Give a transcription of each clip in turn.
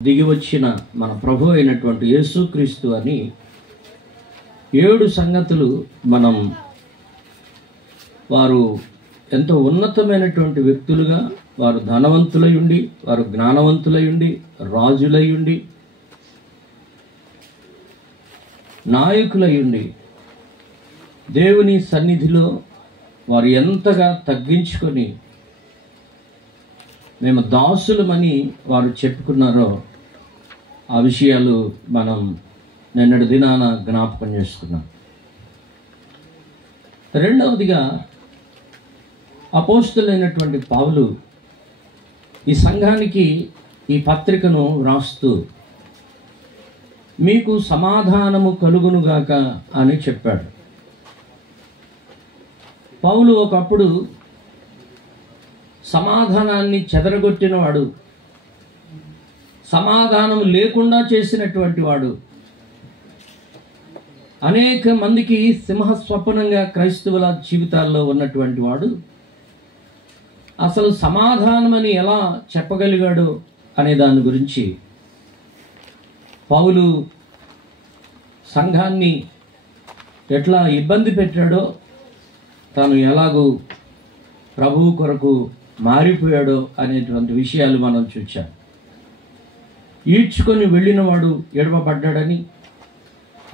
దిగి వచ్చిన మన ప్రభు అయినటువంటి యేసుక్రీస్తు అని 7 సంగతులు మనం వారు ఎంతో ఉన్నతమైనటువంటి వ్యక్తులుగా, వారు ధనవంతులై ఉండి, వారు జ్ఞానవంతులై ఉండి, రాజులై ఉండి, నాయకులై ఉండి, దేవుని సన్నిధిలో వారు ఎంతగా తగ్గించుకొని మేము దాసులమని వారు చెప్పుకున్నారో ఆ విషయాలు మనం నిన్నటి దినాన జ్ఞాపకం చేసుకున్నాం. రెండవదిగా అపోస్తలుడైనటువంటి పౌలు ఈ సంఘానికి ఈ పత్రికను వ్రాస్తూ మీకు సమాధానము కలుగునుగాక అని చెప్పాడు. పౌలు ఒకప్పుడు సమాధానాన్ని చెదరగొట్టినవాడు, సమాధానం లేకుండా చేసినటువంటి వాడు, అనేక మందికి సింహస్వప్నంగా క్రైస్తవుల జీవితాల్లో ఉన్నటువంటి వాడు అసలు సమాధానమని ఎలా చెప్పగలిగాడు అనే దాని గురించి పౌలు సంఘాన్ని ఎట్లా ఇబ్బంది పెట్టాడో, తాను ఎలాగూ ప్రభువు కొరకు మారిపోయాడో అనేటువంటి విషయాలు మనం చూచాం. ఈడ్చుకొని వెళ్ళినవాడు ఎడవబడ్డాడని,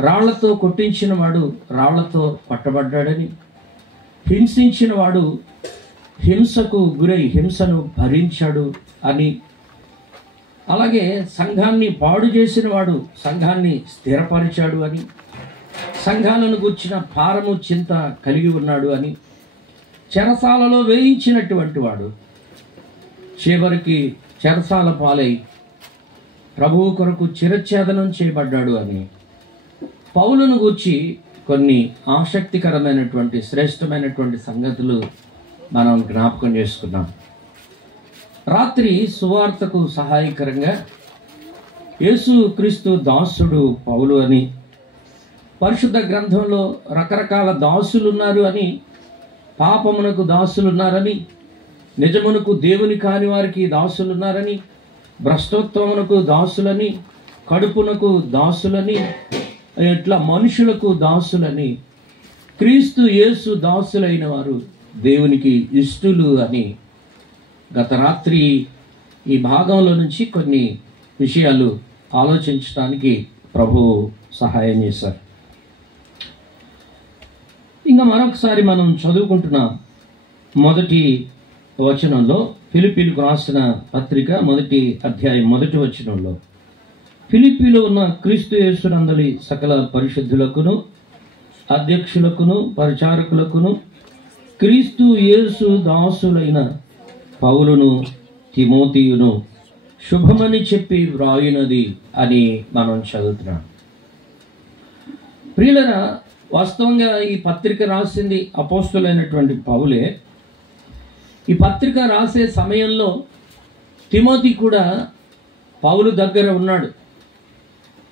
రాళ్లతో కొట్టించినవాడు రాళ్లతో పట్టబడ్డాడని, హింసించినవాడు హింసకు గురై హింసను భరించాడు అని, అలాగే సంఘాన్ని పాడు చేసినవాడు సంఘాన్ని స్థిరపరిచాడు అని, సంఘాలను గుర్చిన భారము చింత కలిగి ఉన్నాడు అని, చెరసాలలో వేయించినటువంటి వాడు చివరికి చెరసాల పాలై ప్రభువు కొరకు చిరఛేదనం చేయబడ్డాడు అని పౌలును గూర్చి కొన్ని ఆసక్తికరమైనటువంటి శ్రేష్టమైనటువంటి సంగతులు మనం జ్ఞాపకం చేసుకున్నాం. రాత్రి సువార్తకు సహాయకరంగా యేసుక్రీస్తు దాసుడు పౌలు అని, పరిశుద్ధ గ్రంథంలో రకరకాల దాసులు ఉన్నారు అని, పాపమునకు దాసులున్నారని, నిజమునకు దేవుని కాని వారికి దాసులున్నారని, భ్రష్టోత్వమునకు దాసులని, కడుపునకు దాసులని, ఇట్లా మనుషులకు దాసులని, క్రీస్తు యేసు దాసులైన వారు దేవునికి ఇష్టలు అని గత రాత్రి ఈ భాగంలో నుంచి కొన్ని విషయాలు ఆలోచించడానికి ప్రభువు సహాయం చేశారు. ఇంకా మరొకసారి మనం చదువుకుంటున్న మొదటి వచనంలో, ఫిలిప్పీలకు రాసిన పత్రిక 1వ అధ్యాయం 1వ వచనంలో, ఫిలిప్పీలో ఉన్న క్రీస్తు యేసునందలి సకల పరిశుద్ధులకును అధ్యక్షులకును పరిచారకులకును క్రీస్తు యేసు దాసులైన పౌలును తిమోతియును శుభమని చెప్పి వ్రాయినది అని మనం చదువుతున్నాం. ప్రియులరా, వాస్తవంగా ఈ పత్రిక రాసింది అపోస్తలుడైనటువంటి పౌలే. ఈ పత్రిక రాసే సమయంలో తిమోతి కూడా పౌలు దగ్గర ఉన్నాడు.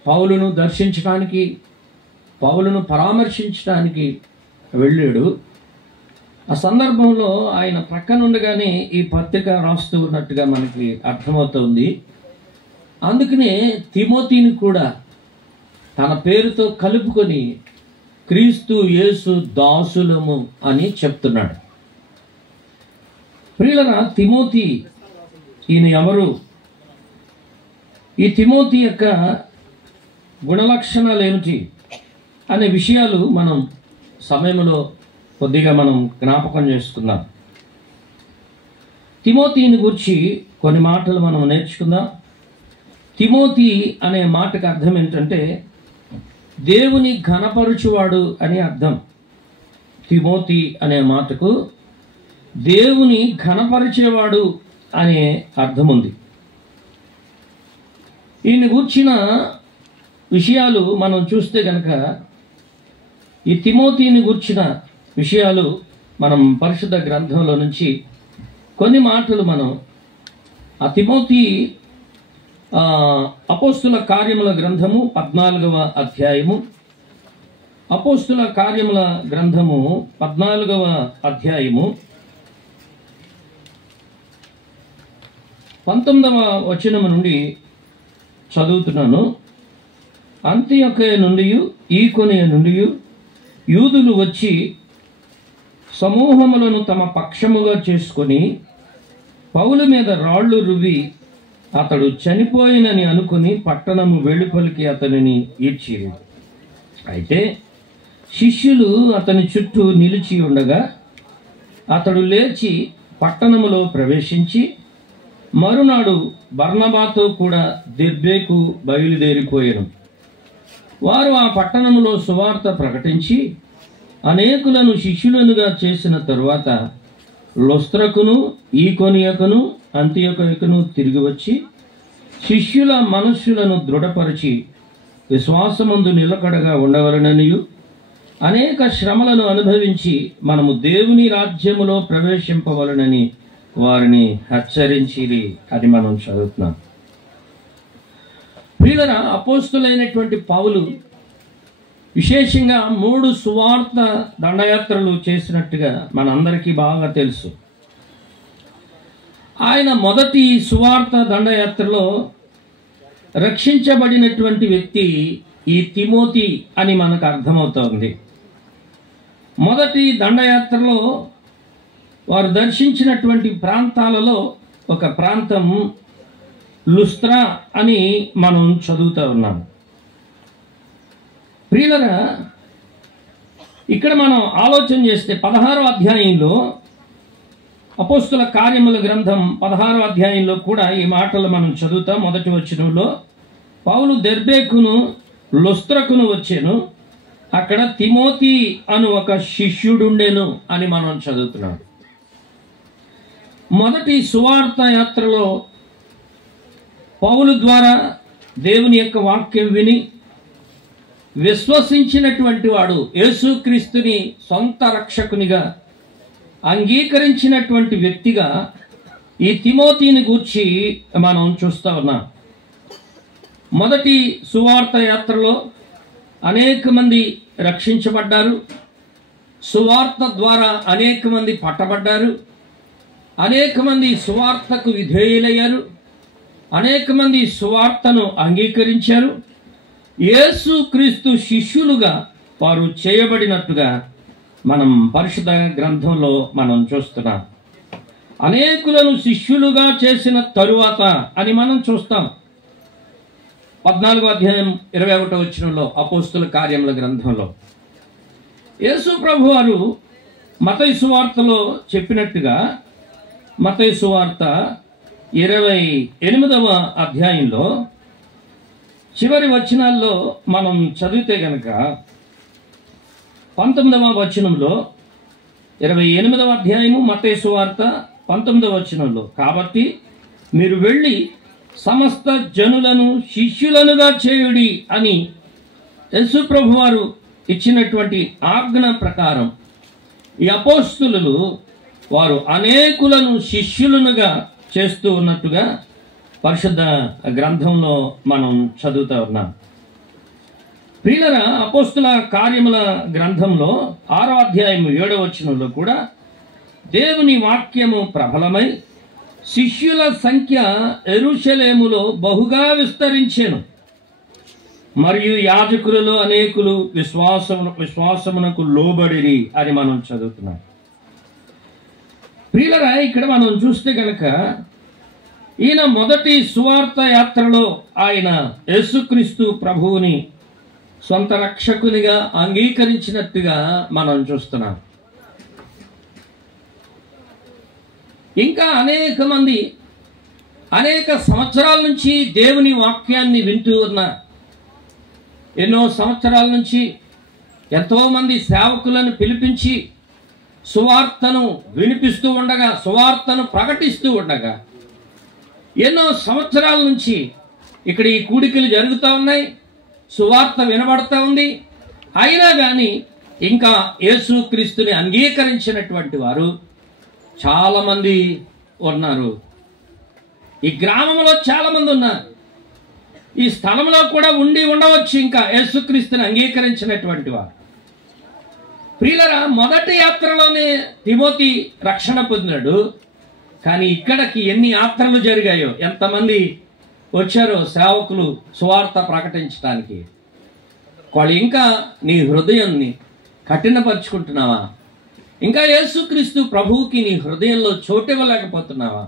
పౌలును దర్శించడానికి, పౌలును పరామర్శించడానికి వెళ్ళాడు. ఆ సందర్భంలో ఆయన ప్రక్కనుండగానే ఈ పత్రిక రాస్తూ ఉన్నట్టుగా మనకి అర్థమవుతుంది. అందుకనే తిమోతిని కూడా తన పేరుతో కలుపుకొని క్రీస్తు యేసు దాసులము అని చెప్తున్నాడు. ప్రియులరా, తిమోతి ఈయన ఎవరు? ఈ తిమోతి యొక్క గుణలక్షణాలు ఏమిటి అనే విషయాలు మనం సమయంలో కొద్దిగా మనం జ్ఞాపకం చేసుకుందాం. తిమోతిని గురించి కొన్ని మాటలు మనం నేర్చుకుందాం. తిమోతి అనే మాటకు అర్థం ఏంటంటే దేవుని ఘనపరుచువాడు అని అర్థం. తిమోతి అనే మాటకు దేవుని ఘనపరిచేవాడు అనే అర్థం ఉంది. ఈయన గూర్చిన విషయాలు మనం చూస్తే కనుక ఈ తిమోతిని గూర్చిన విషయాలు మనం పరిశుద్ధ గ్రంథంలో నుంచి కొన్ని మాటలు మనం ఆ తిమోతి అపోస్తుల కార్యముల గ్రంథము 14వ అధ్యాయము, అపోస్తుల కార్యముల గ్రంథము 14వ అధ్యాయము 19వ వచనము నుండి చదువుతున్నాను. అంతియొకయ నుండి ఈకొనియ నుండి యూదులు వచ్చి సమూహములను తమ పక్షముగా చేసుకొని పౌలు మీద రాళ్ళు రువ్వి అతడు చనిపోయినని అనుకుని పట్టణము వెలుపలికి అతనిని ఈడ్చిరి. అయితే శిష్యులు అతని చుట్టూ నిలిచి ఉండగా అతడు లేచి పట్టణములో ప్రవేశించి మరునాడు బర్నబాతో కూడా దెర్బేకు బయలుదేరిపోయారు. వారు ఆ పట్టణములో సువార్త ప్రకటించి అనేకులను శిష్యులనుగా చేసిన తరువాత లొస్త్రకును ఈకొనియకును అంతియొకయకును తిరిగి వచ్చి శిష్యుల మనస్సులను దృఢపరిచి విశ్వాసమందు నిలకడగా ఉండవలననియు అనేక శ్రమలను అనుభవించి మనము దేవుని రాజ్యములో ప్రవేశింపవలనని వారిని హెచ్చరించిరి అని మనం చదువుతున్నాం. ప్రియులరా, అపోస్తులైనటువంటి పౌలు విశేషంగా 3 సువార్త దండయాత్రలు చేసినట్టుగా మనందరికీ బాగా తెలుసు. ఆయన మొదటి సువార్త దండయాత్రలో రక్షించబడినటువంటి వ్యక్తి ఈ తిమోతి అని మనకు అర్థమవుతోంది. మొదటి దండయాత్రలో వారు దర్శించినటువంటి ప్రాంతాలలో ఒక ప్రాంతం లుస్త్రా అని మనం చదువుతూ ఉన్నాం. ప్రియులరా, ఇక్కడ మనం ఆలోచన చేస్తే 16వ అధ్యాయంలో అపోస్తుల కార్యముల గ్రంథం 16వ అధ్యాయంలో కూడా ఈ మాటలు మనం చదువుతాం. మొదటి వచనంలో పౌలు దెర్బేకును లుస్త్రకును వచ్చాను, అక్కడ తిమోతి అను ఒక శిష్యుడుండెను అని మనం చదువుతున్నాం. మొదటి సువార్త యాత్రలో పౌలు ద్వారా దేవుని యొక్క వాక్యం విని విశ్వసించినటువంటి వాడు, యేసుక్రీస్తుని సొంత రక్షకునిగా అంగీకరించినటువంటి వ్యక్తిగా ఈ తిమోతిని గూర్చి మనం చూస్తూ ఉన్నాం. మొదటి సువార్త యాత్రలో అనేక మంది రక్షించబడ్డారు, సువార్త ద్వారా అనేక మంది పట్టబడ్డారు, అనేక మంది సువార్తకు విధేయులయ్యారు, అనేక మంది సువార్తను అంగీకరించారు. యేసుక్రీస్తు శిష్యులుగా వారు చేయబడినట్టుగా మనం పరిశుద్ధ గ్రంథంలో మనం చూస్తున్నాం. అనేకులను శిష్యులుగా చేసిన తరువాత అని మనం చూస్తాం. 14వ అధ్యాయం 21వ వచనంలో అపోస్తుల కార్యముల గ్రంథంలో యేసు ప్రభు వారు మత్తయి సువార్తలో చెప్పినట్టుగా మత్తయి సువార్త 28వ అధ్యాయంలో చివరి వచనాల్లో మనం చదివితే గనక 19వ వచనంలో 28వ అధ్యాయము మత్తయి సువార్త 19వ వచనంలో, కాబట్టి మీరు వెళ్ళి సమస్త జనులను శిష్యులనుగా చేయుడి అని యేసు ప్రభు వారు ఇచ్చినటువంటి ఆజ్ఞ ప్రకారం ఈ అపోస్తులు వారు అనేకులను శిష్యులనుగా చేస్తూ ఉన్నట్టుగా పరిశుద్ధ గ్రంథంలో మనం చదువుతూ ఉన్నాం. ప్రియులరా, అపోస్తుల కార్యముల గ్రంథంలో 6వ అధ్యాయం 7వ వచనంలో కూడా దేవుని వాక్యము ప్రబలమై శిష్యుల సంఖ్య యెరూషలేములో బహుగా విస్తరించెను, మరియు యాజకులలో అనేకులు విశ్వాసమునకు లోబడిరి అని మనం చదువుతున్నాం. ప్రియులరా, ఇక్కడ మనం చూస్తే కనుక ఈయన మొదటి సువార్త యాత్రలో ఆయన యేసుక్రీస్తు ప్రభువుని సొంత రక్షకునిగా అంగీకరించినట్టుగా మనం చూస్తున్నాం. ఇంకా అనేక మంది అనేక సంవత్సరాల నుంచి దేవుని వాక్యాన్ని వింటూ ఉన్న, ఎన్నో సంవత్సరాల నుంచి ఎంతోమంది సేవకులను పిలిపించి సువార్తను వినిపిస్తూ ఉండగా, సువార్తను ప్రకటిస్తూ ఉండగా, ఎన్నో సంవత్సరాల నుంచి ఇక్కడ ఈ కూడికలు జరుగుతూ ఉన్నాయి, సువార్త వినబడతా ఉంది. అయినా కానీ ఇంకా యేసుక్రీస్తుని అంగీకరించినటువంటి వారు చాలామంది ఉన్నారు. ఈ గ్రామంలో చాలామంది ఉన్నారు, ఈ స్థలంలో కూడా ఉండవచ్చు ఇంకా యేసుక్రీస్తుని అంగీకరించినటువంటి వారు. ప్రియులరా, మొదటి యాత్రలోనే తిమోతి రక్షణ పొందినాడు, కానీ ఇక్కడికి ఎన్ని యాత్రలు జరిగాయో, ఎంతమంది వచ్చారో సేవకులు సువార్త ప్రకటించడానికి, వాళ్ళు ఇంకా నీ హృదయాన్ని కఠినపరుచుకుంటున్నావా? ఇంకా యేసుక్రీస్తు ప్రభువుకి నీ హృదయంలో చోటివ్వలేకపోతున్నావా?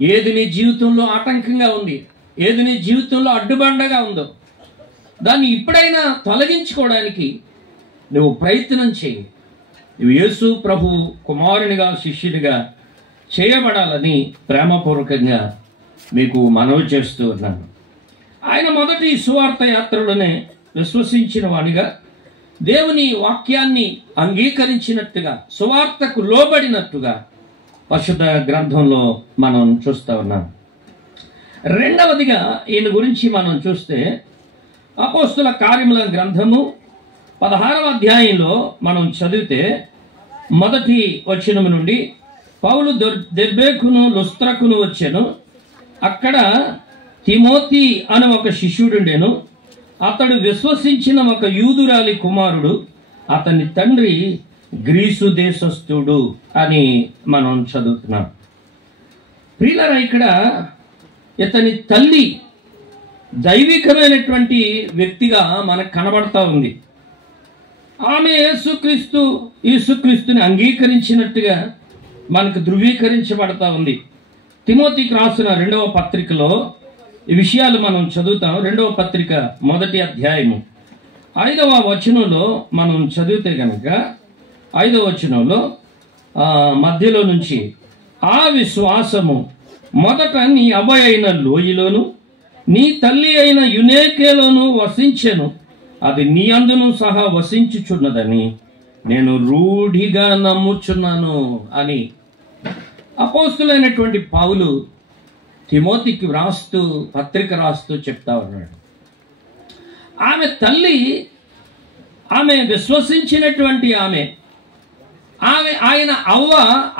ఏది నీ జీవితంలో ఆటంకంగా ఉంది, ఏది నీ జీవితంలో అడ్డుబండగా ఉందో దాన్ని ఇప్పుడైనా తొలగించుకోవడానికి నువ్వు ప్రయత్నం చేయి. నువ్వు యేసు ప్రభు కుమారునిగా, శిష్యుడిగా చేయబడాలని ప్రేమపూర్వకంగా మీకు మనవి చేస్తూ ఉన్నాను. ఆయన మొదటి సువార్త యాత్రలోనే విశ్వసించిన వాడిగా, దేవుని వాక్యాన్ని అంగీకరించినట్టుగా, సువార్తకు లోబడినట్టుగా పరిశుద్ధ గ్రంథంలో మనం చూస్తూ ఉన్నాం. రెండవదిగా ఈయన గురించి మనం చూస్తే అపోస్తుల కార్యముల గ్రంథము 16వ అధ్యాయంలో మనం చదివితే మొదటి వచనము నుండి, పౌలు దెర్బేకును లుస్త్రకును వచ్చెను. అక్కడ తిమోతి అని ఒక శిష్యుడుండెను. అతడు విశ్వసించిన ఒక యూదురాలి కుమారుడు, అతని తండ్రి గ్రీసు దేశస్థుడు అని మనం చదువుతున్నాం. ప్రియులారా, ఇక్కడ ఇతని తల్లి దైవికమైనటువంటి వ్యక్తిగా మనకు కనబడతా ఉంది. ఆమె యేసుక్రీస్తుని అంగీకరించినట్టుగా మనకు ధృవీకరించబడతా ఉంది. తిమోతికి రాసిన 2వ పత్రికలో ఈ విషయాలు మనం చదువుతాం. 2వ పత్రిక 1వ అధ్యాయము 5వ వచనంలో మనం చదివితే కనుక 5వ వచనంలో మధ్యలో నుంచి, ఆ విశ్వాసము మొదట నీ అవ్వ అయిన లోయలోను నీ తల్లి అయిన యునేకేలోను వసించెను, అది నీ అందును సహా వసించుచున్నదని నేను రూఢిగా నమ్ముచున్నాను అని అపోస్తులైనటువంటి పౌలు తిమోతికి పత్రిక రాస్తూ చెప్తా ఉన్నాడు. ఆమె తల్లి, ఆమె విశ్వసించినటువంటి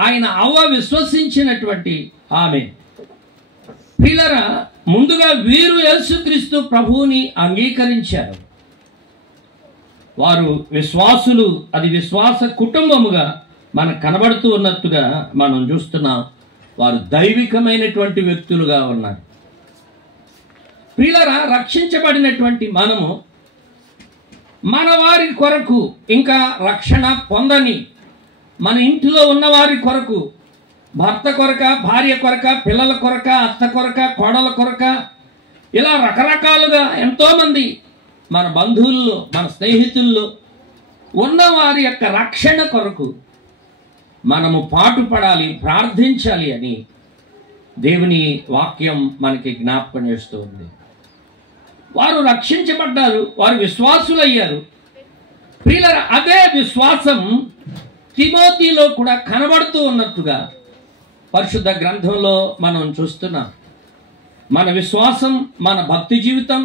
ఆయన అవ్వ విశ్వసించినటువంటి ఆమె. ప్రియులారా, ముందుగా వీరు యేసుక్రీస్తు ప్రభువుని అంగీకరించారు. వారు విశ్వాసులు, అది విశ్వాస కుటుంబముగా మనకు కనబడుతూ ఉన్నట్టుగా మనం చూస్తున్నాం. వారు దైవికమైనటువంటి వ్యక్తులుగా ఉన్నారు. ప్రియులారా, రక్షించబడినటువంటి మనము మన వారి కొరకు, ఇంకా రక్షణ పొందని మన ఇంటిలో ఉన్న వారి కొరకు, భర్త కొరక, భార్య కొరక, పిల్లల కొరక, అత్త కొరక, కోడల కొరక, ఇలా రకరకాలుగా ఎంతోమంది మన బంధువుల్లో, మన స్నేహితుల్లో ఉన్న వారి యొక్క రక్షణ కొరకు మనము పాటుపడాలి, ప్రార్థించాలి అని దేవుని వాక్యం మనకి జ్ఞాపకం చేస్తూ ఉంది. వారు రక్షించబడ్డారు, వారు విశ్వాసులయ్యారు. ప్రియులారా, అదే విశ్వాసం తిమోతిలో కూడా కనబడుతూ ఉన్నట్టుగా పరిశుద్ధ గ్రంథంలో మనం చూస్తున్నాం. మన విశ్వాసం, మన భక్తి జీవితం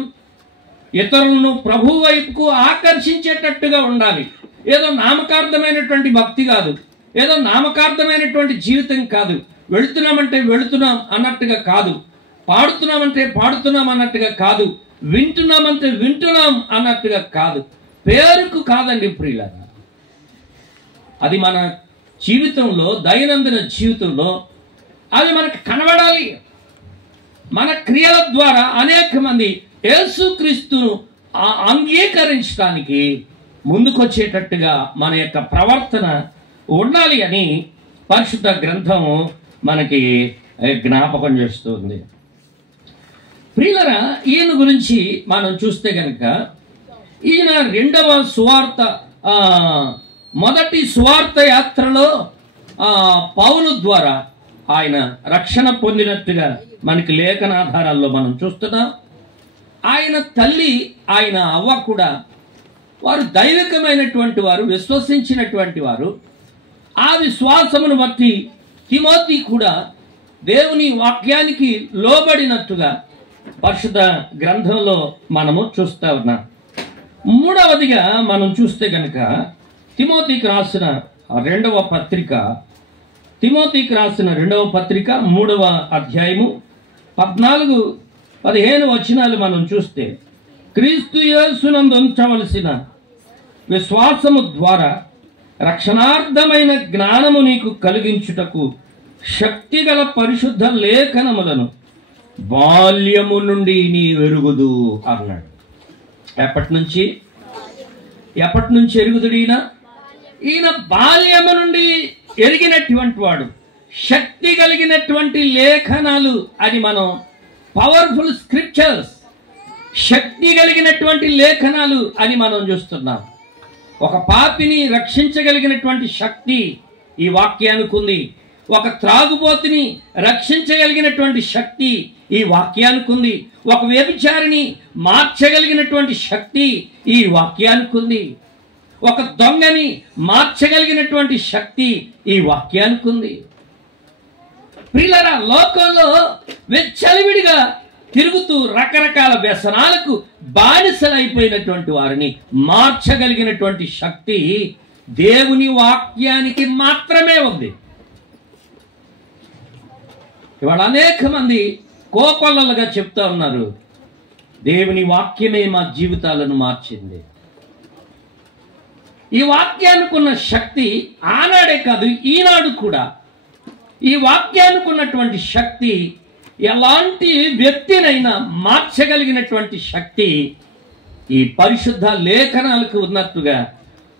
ఇతరులను ప్రభు వైపుకు ఆకర్షించేటట్టుగా ఉండాలి. ఏదో నామకార్థమైనటువంటి భక్తి కాదు, ఏదో నామకార్థమైనటువంటి జీవితం కాదు. వెళుతున్నామంటే వెళుతున్నాం అన్నట్టుగా కాదు, పాడుతున్నామంటే పాడుతున్నాం అన్నట్టుగా కాదు, వింటున్నామంటే వింటున్నాం అన్నట్టుగా కాదు. పేరుకు కాదండి ప్రియులారా. అది మన జీవితంలో, దైనందిన జీవితంలో అది మనకు కనబడాలి. మన క్రియల ద్వారా అనేక మంది యేసుక్రీస్తును అంగీకరించడానికి ముందుకొచ్చేటట్టుగా మన యొక్క ప్రవర్తన ఉండాలి అని పరిశుద్ధ గ్రంథం మనకి జ్ఞాపకం చేస్తుంది. ప్రియులరా, ఈయన గురించి మనం చూస్తే కనుక ఈయన మొదటి సువార్త యాత్రలో పౌలు ద్వారా ఆయన రక్షణ పొందినట్టుగా మనకి లేఖనాధారాల్లో మనం చూస్తున్నాం. ఆయన తల్లి, ఆయన అవ్వ కూడా వారు దైవికమైనటువంటి వారు, విశ్వసించినటువంటి వారు. ఆ విశ్వాసమును బట్టి తిమోతి కూడా దేవుని వాక్యానికి లోబడినట్టుగా పరిశుద్ధ గ్రంథంలో మనము చూస్తూ ఉన్నాం. మూడవదిగా మనం చూస్తే కనుక తిమోతికి రాసిన 2వ పత్రిక, 3వ అధ్యాయము 14-15 వచనాలు మనం చూస్తే, క్రీస్తు యేసునందు ఉంచవలసిన విశ్వాసము ద్వారా రక్షణార్థమైన జ్ఞానము నీకు కలిగించుటకు శక్తిగల పరిశుద్ధ లేఖనములను బాల్యము నుండి నీ ఎరుగుదు అన్నాడు. ఎప్పటి నుంచి ఎరుగుదుడు ఈయన బాల్యము నుండి ఎరిగినటువంటి వాడు. శక్తి కలిగినటువంటి లేఖనాలు అని మనం పవర్ఫుల్ స్క్రిప్చర్స్, శక్తి కలిగినటువంటి లేఖనాలు అని మనం చూస్తున్నాం. ఒక పాపిని రక్షించగలిగినటువంటి శక్తి ఈ వాక్యానికి ఉంది. ఒక త్రాగుబోతుని రక్షించగలిగినటువంటి శక్తి ఈ వాక్యానికి ఉంది. ఒక వ్యభిచారిని మార్చగలిగినటువంటి శక్తి ఈ వాక్యానికి ఉంది. ఒక దొంగని మార్చగలిగినటువంటి శక్తి ఈ వాక్యానికి ఉంది. ప్రియులారా, లోకంలో విచ్చలవిడిగా తిరుగుతూ రకరకాల వ్యసనాలకు బానిసలైపోయినటువంటి వారిని మార్చగలిగినటువంటి శక్తి దేవుని వాక్యానికి మాత్రమే ఉంది. ఇవాళ అనేక మంది కోకొల్లలుగా చెప్తా ఉన్నారు, దేవుని వాక్యమే మా జీవితాలను మార్చింది. ఈ వాక్యానికి ఉన్న శక్తి ఆనాడే కాదు, ఈనాడు కూడా ఈ వాక్యానికి ఉన్నటువంటి శక్తి ఎలాంటి వ్యక్తినైనా మార్చగలిగినటువంటి శక్తి ఈ పరిశుద్ధ లేఖనాలకు ఉన్నట్టుగా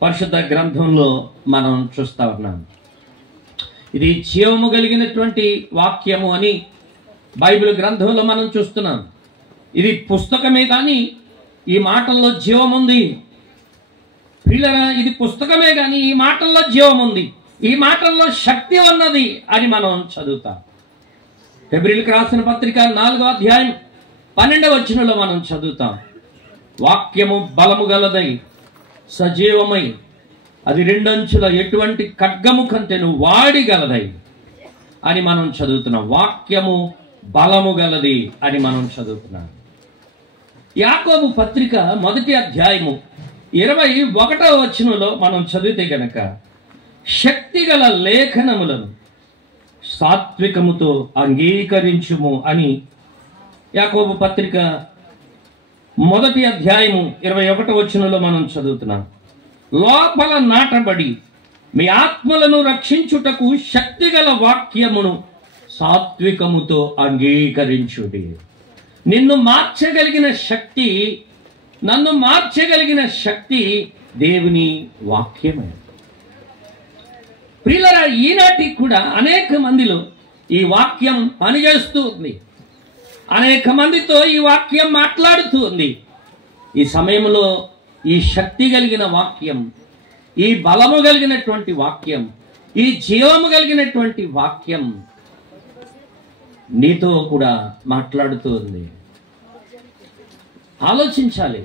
పరిశుద్ధ గ్రంథంలో మనం చూస్తా ఉన్నాం. ఇది జీవము కలిగినటువంటి వాక్యము అని బైబిల్ గ్రంథంలో మనం చూస్తున్నాం. ఇది పుస్తకమే కానీ ఈ మాటల్లో జీవం ఉంది. పిల్లరా, ఇది పుస్తకమే కానీ ఈ మాటల్లో జీవం ఉంది, ఈ మాటల్లో శక్తి ఉన్నది అని మనం చదువుతాం. హెబ్రీయులకు రాసిన పత్రిక 4వ అధ్యాయం 12వ వచనంలో మనం చదువుతాం, వాక్యము బలము గలదై సజీవమై అది రెండంచుల ఎటువంటి ఖడ్గము కంటెను వాడిగలదై అని మనం చదువుతున్నాం. వాక్యము బలము గలది అని మనం చదువుతున్నాం. యాకోబు పత్రిక 1వ అధ్యాయము 21వ వచనంలో మనం చదివితే గనక, శక్తిగల లేఖనములను సాత్వికముతో అంగీకరించుము అని యాకోబు పత్రిక 1వ అధ్యాయము 21వ వచనంలో మనం చదువుతున్నాం. లోపల నాటబడి మీ ఆత్మలను రక్షించుటకు శక్తిగల వాక్యమును సాత్వికముతో అంగీకరించుడి. నిన్ను మార్చగలిగిన శక్తి, నన్ను మార్చగలిగిన శక్తి దేవుని వాక్యమే. ప్రియులారా, ఈనాటికి కూడా అనేక మందిలో ఈ వాక్యం పనిచేస్తూ ఉంది. అనేక మందితో ఈ వాక్యం మాట్లాడుతూ ఉంది. ఈ సమయంలో ఈ శక్తి కలిగిన వాక్యం, ఈ బలము కలిగినటువంటి వాక్యం, ఈ జీవము కలిగినటువంటి వాక్యం నీతో కూడా మాట్లాడుతూ ఉంది. ఆలోచించాలి.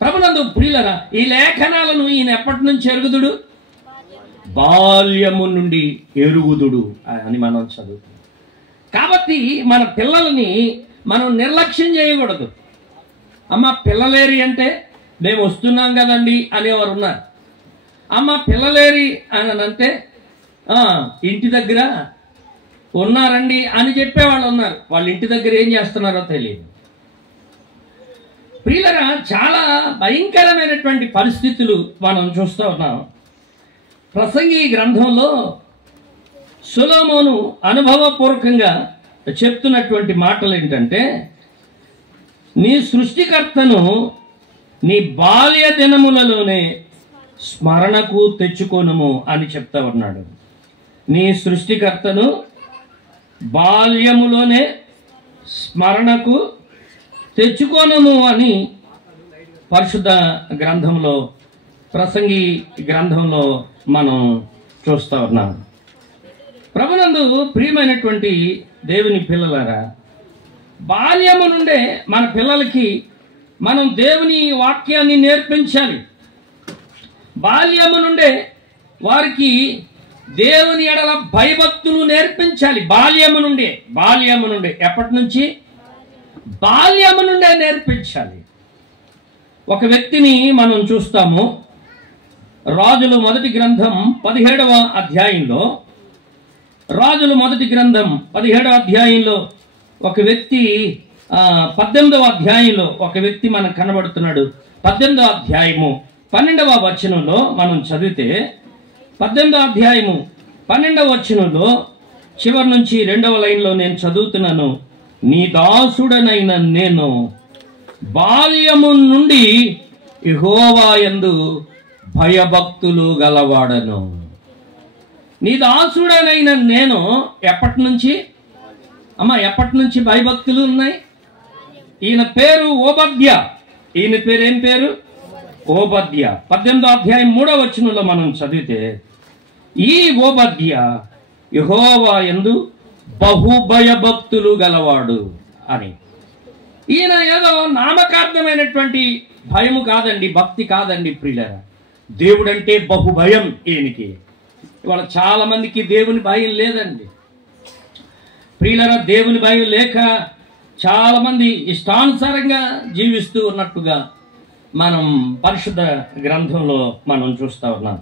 ప్రభునందు ప్రియులరా, ఈ లేఖనాలను ఈయన ఎప్పటి నుంచి ఎరుగుదుడు? బాల్యము నుండి ఎరుగుదుడు అని మనం చదువుతాం. కాబట్టి మన పిల్లల్ని మనం నిర్లక్ష్యం చేయకూడదు. అమ్మ పిల్లలేరి అంటే మేము వస్తున్నాం కదండి అనేవారు ఉన్నారు. అమ్మ పిల్లలేరి అని అంటే ఇంటి దగ్గర ఉన్నారండి అని చెప్పేవాళ్ళు ఉన్నారు. వాళ్ళ ఇంటి దగ్గర ఏం చేస్తున్నారో తెలియదు. ప్రియులరా, చాలా భయంకరమైనటువంటి పరిస్థితులు మనం చూస్తూ ఉన్నాం. ప్రసంగి గ్రంథంలో సొలొమోను అనుభవపూర్వకంగా చెప్తున్నటువంటి మాటలు ఏంటంటే, నీ సృష్టికర్తను నీ బాల్య దినములలోనే స్మరణకు తెచ్చుకోనము అని చెప్తా ఉన్నాడు. నీ సృష్టికర్తను బాల్యములోనే స్మరణకు తెచ్చుకోనము అని పరిశుద్ధ గ్రంథంలో, ప్రసంగి గ్రంథంలో మనం చూస్తూ ఉన్నాం. ప్రభునందు ప్రియమైనటువంటి దేవుని పిల్లలారా, బాల్యము నుండే మన పిల్లలకి మనం దేవుని వాక్యాన్ని నేర్పించాలి. బాల్యము నుండే వారికి దేవుని ఎడల భయభక్తులు నేర్పించాలి. బాల్యము నుండే ఎప్పటి నుంచి? బాల్యము నుండే నేర్పించాలి. ఒక వ్యక్తిని మనం చూస్తాము. రాజుల మొదటి గ్రంథం 17వ అధ్యాయంలో, రాజుల మొదటి గ్రంథం 17వ అధ్యాయంలో ఒక వ్యక్తి, 18వ అధ్యాయంలో ఒక వ్యక్తి మనకు కనబడుతున్నాడు. 18వ అధ్యాయము 12వ వచనంలో మనం చదివితే, 18వ అధ్యాయము 12వ వచనంలో చివరి నుంచి 2వ లైన్లో నేను చదువుతున్నాను. నీ దాసుడనైన నేను బాల్యము నుండి యెహోవా యందు భయభక్తులు గలవాడను. నీ దాసుడనైన నేను ఎప్పటి నుంచి ఎప్పటి నుంచి భయభక్తులు ఉన్నాయి? ఈయన పేరు ఓబద్య. ఈయన పేరు ఏం పేరు? ఓబద్య. 18వ అధ్యాయం 3వ వచనంలో మనం చదివితే, ఈ ఓబద్య యెహోవా యందు బహుభయభక్తులు గలవాడు అని. ఈయన ఏదో నామకార్థమైనటువంటి భయము కాదండి, భక్తి కాదండి ప్రియులారా. దేవుడంటే బహుభయం ఈయనకి. ఇవాళ చాలా మందికి దేవుని భయం లేదండి ప్రియులారా. దేవుని భయం లేక చాలా మంది ఇష్టానుసారంగా జీవిస్తూ ఉన్నట్టుగా మనం పరిశుద్ధ గ్రంథంలో మనం చూస్తూ ఉన్నాం.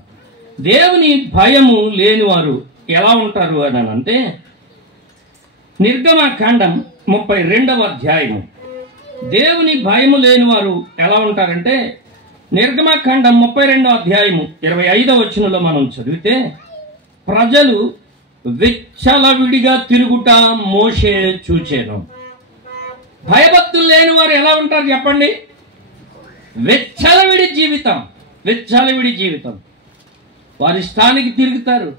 దేవుని భయము లేనివారు ఎలా ఉంటారు అని అంటే, నిర్గమకాండం 32వ అధ్యాయము. దేవుని భయము లేనివారు ఎలా ఉంటారంటే, నిర్గమకాండం 32వ అధ్యాయము 25వ వచనంలో మనం చదివితే, ప్రజలు విచ్చలవిడిగా తిరుగుట మోషే చూచెను. భయభక్తులు లేని వారు ఎలా ఉంటారు చెప్పండి? విచ్చలవిడి జీవితం, విచ్చలవిడి జీవితం. వారి ఇష్టానికి తిరుగుతారు,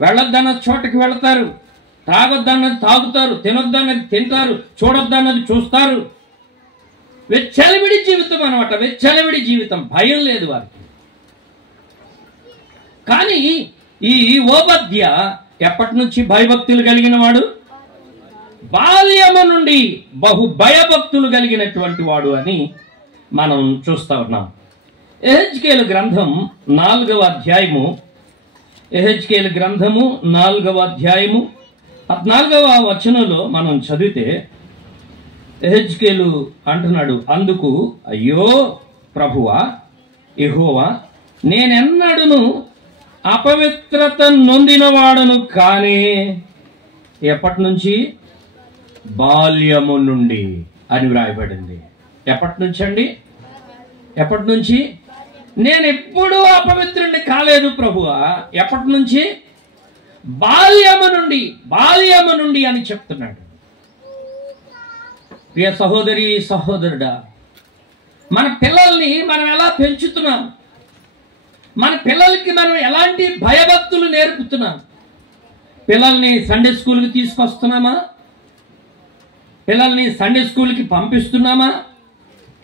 వెళ్ళొద్దన్న చోటకి వెళతారు, తాగొద్దన్నది తాగుతారు, తినొద్దన్నది తింటారు, చూడొద్దన్నది చూస్తారు. విచ్చలవిడి జీవితం అనమాట, విచ్చలవిడి జీవితం. భయం లేదు వారికి. కానీ ఈ ఓబద్య ఎప్పటి నుంచి భయభక్తులు కలిగిన వాడు? బాల్యము నుండి బహు భయభక్తులు కలిగినటువంటి వాడు అని మనం చూస్తా ఉన్నాం. యెహెజ్కేలు గ్రంథం 4వ అధ్యాయము, యెహెజ్కేలు గ్రంథము 4వ అధ్యాయము 14వ వచనంలో మనం చదివితే, యెహెజ్కేలు అంటున్నాడు, అందుకు అయ్యో ప్రభువా యెహోవా, నేనెన్నడూను అపవిత్రత నొందినవాడను కానీ. ఎప్పటి నుంచి? బాల్యము నుండి అని వ్రాయబడింది. ఎప్పటి నుంచి అండి? ఎప్పటి నుంచి? నేను ఎప్పుడూ అపవిత్రుడిని కాలేదు ప్రభువా. ఎప్పటి నుంచి? బాల్యము నుండి, బాల్యము నుండి అని చెప్తున్నాడు. ప్రియ సహోదరి సహోదరుడా, మన పిల్లల్ని మనం ఎలా పెంచుతున్నాం? మన పిల్లలకి మనం ఎలాంటి భయభక్తులు నేర్పుతున్నాం? పిల్లల్ని సండే స్కూల్కి తీసుకొస్తున్నామా? పిల్లల్ని సండే స్కూల్కి పంపిస్తున్నామా?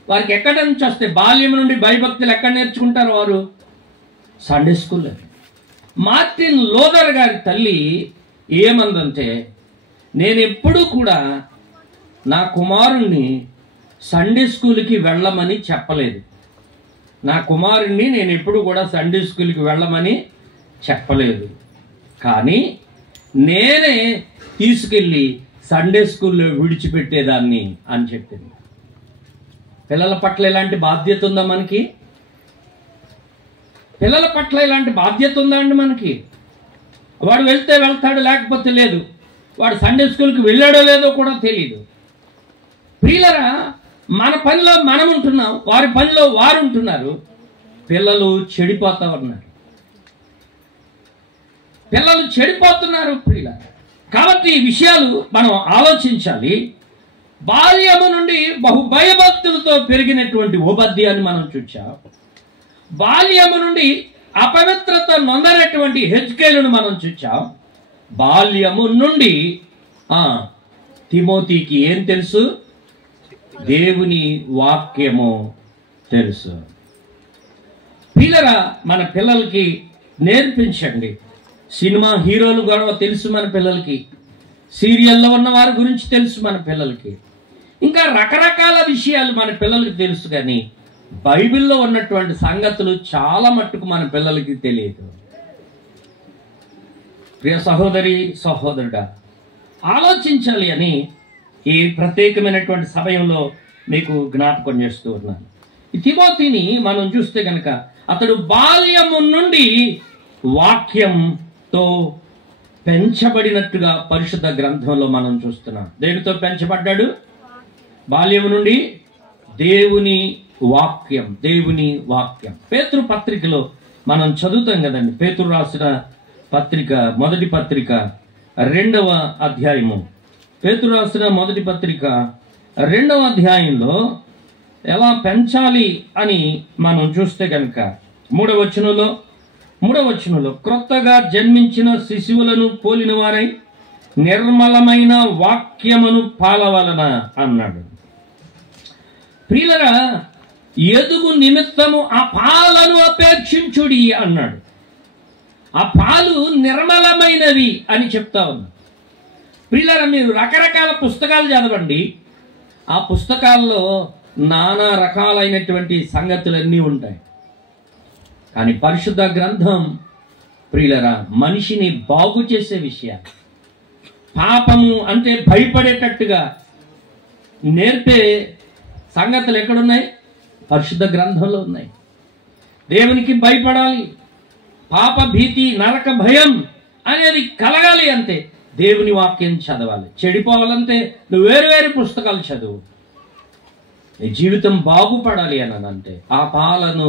వారికి ఎక్కడి నుంచి వస్తాయి? బాల్యం నుండి భయభక్తులు ఎక్కడ నేర్చుకుంటారు వారు? సండే స్కూల్లో. మార్టిన్ లూథర్ గారి తల్లి ఏమందంటే, నేను ఎప్పుడూ కూడా నా కుమారుణ్ణి సండే స్కూల్కి వెళ్ళమని చెప్పలేదు. నా కుమారుణ్ణి నేను ఎప్పుడు కూడా సండే స్కూల్కి వెళ్ళమని చెప్పలేదు, కానీ నేనే తీసుకెళ్ళి సండే స్కూల్లో విడిచిపెట్టేదాన్ని అని చెప్పింది. పిల్లల పట్ల ఇలాంటి బాధ్యత ఉందా మనకి? పిల్లల పట్ల ఇలాంటి బాధ్యత ఉందా అండి మనకి? వాడు వెళ్తే వెళ్తాడు, లేకపోతే లేదు. వాడు సండే స్కూల్కి వెళ్ళాడో లేదో కూడా తెలియదు. ప్రియులరా, మన పనిలో మనం ఉంటున్నాం, వారి పనిలో వారు ఉంటున్నారు. పిల్లలు చెడిపోతా ఉన్నారు, పిల్లలు చెడిపోతున్నారు ప్రియులరా. కాబట్టి ఈ విషయాలు మనం ఆలోచించాలి. బాల్యము నుండి బహు భయభక్తులతో పెరిగినటువంటి ఓబద్యాన్ని మనం చూచాం. బాల్యము నుండి అపవిత్రత నొందనటువంటి యెహెజ్కేలును మనం చూచాం. బాల్యము నుండి తిమోతికి ఏం తెలుసు? దేవుని వాక్యము తెలుసు. పిల్లరా, మన పిల్లలకి నేర్పించండి. సినిమా హీరోలు కూడా తెలుసు మన పిల్లలకి, సీరియల్లో ఉన్న వారి గురించి తెలుసు మన పిల్లలకి, ఇంకా రకరకాల విషయాలు మన పిల్లలకి తెలుసు. కానీ బైబిల్లో ఉన్నటువంటి సంగతులు చాలా మట్టుకు మన పిల్లలకి తెలియదు. ప్రియ సహోదరి సహోదరుడా, ఆలోచించాలి అని ఈ ప్రత్యేకమైనటువంటి సమయంలో మీకు జ్ఞాపకం చేస్తూ ఉన్నాను. ఈ తిమోతిని మనం చూస్తే కనుక అతడు బాల్యము నుండి వాక్యంతో పెంచబడినట్టుగా పరిశుద్ధ గ్రంథంలో మనం చూస్తున్నాం. దేనితో పెంచబడ్డాడు? బాల్యము నుండి దేవుని వాక్యం, దేవుని వాక్యం. పేతురు పత్రికలో మనం చదువుతాం కదండి. పేతురు రాసిన పత్రిక, మొదటి పత్రిక 2వ అధ్యాయము పేతురు రాసిన మొదటి పత్రిక 2వ అధ్యాయంలో ఎలా పెంచాలి అని మనం చూస్తే కనుక 3వ వచనంలో క్రొత్తగా జన్మించిన శిశువులను పోలిన వారై నిర్మలమైన వాక్యమును పాలవలన అన్నాడు. ప్రియులరా, ఎదుగు నిమిత్తము ఆ పాలను అపేక్షించుడి అన్నాడు. ఆ పాలు నిర్మలమైనవి అని చెప్తా ఉన్నాడు. ప్రియులరా, మీరు రకరకాల పుస్తకాలు చదవండి, ఆ పుస్తకాల్లో నానా రకాలైనటువంటి సంగతులన్నీ ఉంటాయి. కానీ పరిశుద్ధ గ్రంథం ప్రియులరా మనిషిని బాగు చేసే విషయాలు, పాపము అంటే భయపడేటట్టుగా నేర్పే సంగతులు ఎక్కడున్నాయి? పరిశుద్ధ గ్రంథంలో ఉన్నాయి. దేవునికి భయపడాలి, పాప భీతి, నరక భయం అనేది కలగాలి అంటే దేవుని వాక్యం చదవాలి. చెడిపోవాలంటే నువ్వు వేరు పుస్తకాలు చదువు. నీ జీవితం బాగుపడాలి అన్నదంటే ఆ పాలను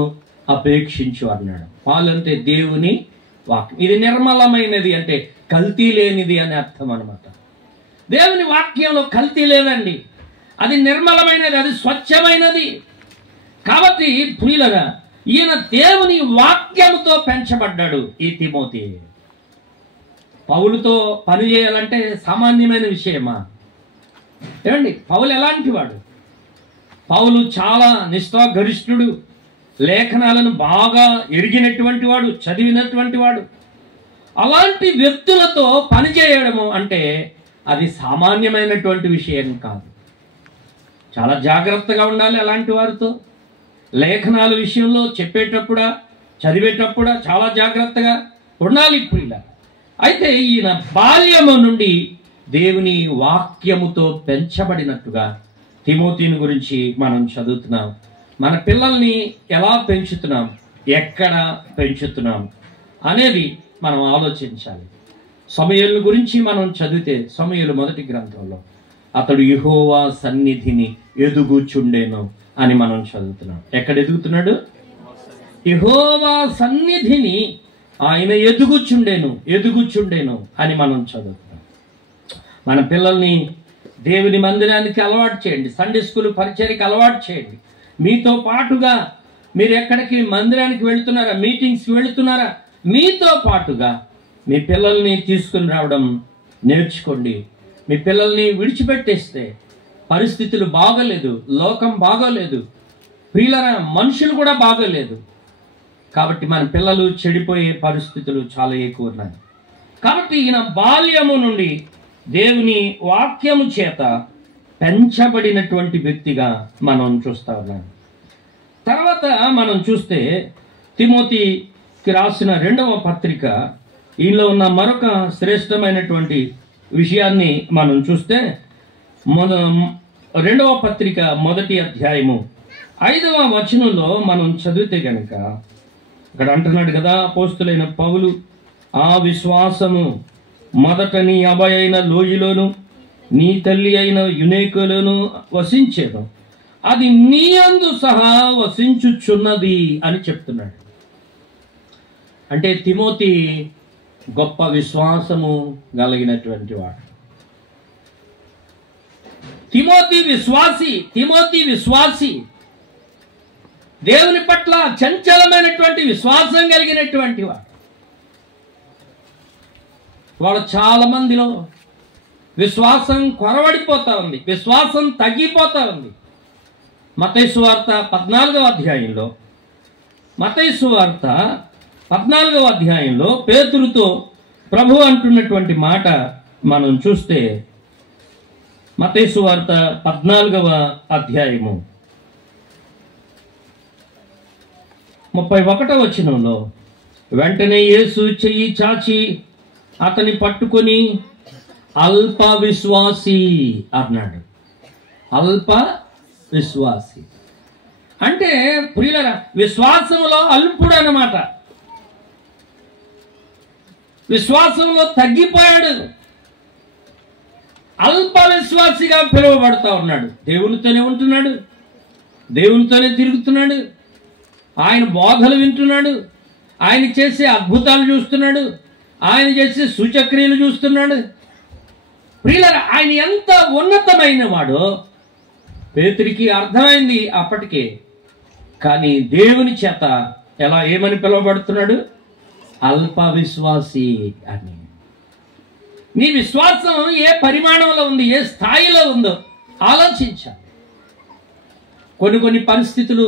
అపేక్షించు అన్నాడు. పాలంటే దేవుని వాక్యం. ఇది నిర్మలమైనది అంటే కల్తీ లేనిది అని అర్థం అన్నమాట. దేవుని వాక్యంలో కల్తీ లేదండి, అది నిర్మలమైనది, అది స్వచ్ఛమైనది. కాబట్టి ప్రియులరా, ఈయన దేవుని వాక్యముతో పెంచబడ్డాడు ఈ తిమోతి. పౌలుతో పని చేయాలంటే సామాన్యమైన విషయమా? ఏమండి, పౌలు ఎలాంటి వాడు? పౌలు చాలా నిష్ఠాగరిష్ఠుడు, లేఖనాలను బాగా ఎరిగినటువంటి వాడు, చదివినటువంటి వాడు. అలాంటి వ్యక్తులతో పనిచేయడము అంటే అది సామాన్యమైనటువంటి విషయం కాదు. చాలా జాగ్రత్తగా ఉండాలి అలాంటి వారితో. లేఖనాల విషయంలో చెప్పేటప్పుడా, చదివేటప్పుడా చాలా జాగ్రత్తగా ఉండాలి ప్రియుల. అయితే ఈయన బాల్యము నుండి దేవుని వాక్యముతో పెంచబడినట్టుగా తిమోతిని గురించి మనం చదువుతున్నాం. మన పిల్లల్ని ఎలా పెంచుతున్నాం, ఎక్కడ పెంచుతున్నాం అనేది మనం ఆలోచించాలి. సమూయేలు గురించి మనం చదివితే సమూయేలు మొదటి గ్రంథంలో అతడు యెహోవా సన్నిధిని ఎదుగుచుండెను అని మనం చదువుతున్నాం. ఎక్కడ ఎదుగుతున్నాడు? యెహోవా సన్నిధిని ఆయన ఎదుగుచుండెను అని మనం చదువుతున్నాం. మన పిల్లల్ని దేవుని మందిరానికి అలవాటు చేయండి, సండే స్కూల్ పరిచర్యకి అలవాటు చేయండి. మీతో పాటుగా మీరు ఎక్కడికి మందిరానికి వెళుతున్నారా, మీటింగ్స్కి వెళుతున్నారా, మీతో పాటుగా మీ పిల్లల్ని తీసుకుని రావడం నేర్చుకోండి. మీ పిల్లల్ని విడిచిపెట్టేస్తే పరిస్థితులు బాగోలేదు, లోకం బాగోలేదు, ప్రియులరా మనుషులు కూడా బాగోలేదు. కాబట్టి మన పిల్లలు చెడిపోయే పరిస్థితులు చాలా ఎక్కువ ఉన్నాయి. కాబట్టి ఈయన బాల్యము నుండి దేవుని వాక్యము చేత పెంచబడినటువంటి వ్యక్తిగా మనం చూస్తా ఉన్నాం. తర్వాత మనం చూస్తే తిమోతికి రాసిన 2వ పత్రిక, ఈలో ఉన్న మరొక శ్రేష్టమైనటువంటి విషయాన్ని మనం చూస్తే 2వ పత్రిక 1వ అధ్యాయము 5వ వచనంలో మనం చదివితే కనుక ఇక్కడ అంటున్నాడు కదా అపోస్తులైన పౌలు, ఆ విశ్వాసము మొదట నీ అబ్బాయి అయిన లోయలోను నీ తల్లి అయిన యునేకులోను వసించేను, అది నీ అందు సహా వసించుచున్నది అని చెప్తున్నాడు. అంటే తిమోతి గొప్ప విశ్వాసము కలిగినటువంటి వాడు. తిమోతి విశ్వాసి, దేవుని పట్ల చంచలమైనటువంటి విశ్వాసం కలిగినటువంటి వాడు. వాడు చాలా మందిలో విశ్వాసం కొరవడిపోతా ఉంది, విశ్వాసం తగ్గిపోతా ఉంది. మత్తయి సువార్త 14వ అధ్యాయంలో పేతురుతో ప్రభు అంటున్నటువంటి మాట మనం చూస్తే మత్తయి సువార్త 14వ అధ్యాయము 31వ వచనంలో, వెంటనే యేసు చెయ్యి చాచి అతని పట్టుకొని అల్ప విశ్వాసి అన్నాడు. అల్ప విశ్వాసి అంటే ప్రియుల విశ్వాసంలో అల్పుడు అన్నమాట. విశ్వాసంలో తగ్గిపోయాడు, అల్ప విశ్వాసిగా పిలువబడతా ఉన్నాడు. దేవునితోనే ఉంటున్నాడు, దేవునితోనే తిరుగుతున్నాడు, ఆయన బోధలు వింటున్నాడు, ఆయన చేసే అద్భుతాలు చూస్తున్నాడు, ఆయన చేసే సూచక్రియలు చూస్తున్నాడు. ప్రియులారా, ఆయన ఎంత ఉన్నతమైన వాడో పేతురికి అర్థమైంది అప్పటికే. కానీ దేవుని చేత ఏమని పిలువబడుతున్నాడు? అల్ప విశ్వాసి అని. నీ విశ్వాసం ఏ పరిమాణంలో ఉంది, ఏ స్థాయిలో ఉందో ఆలోచించాలి. కొన్ని పరిస్థితులు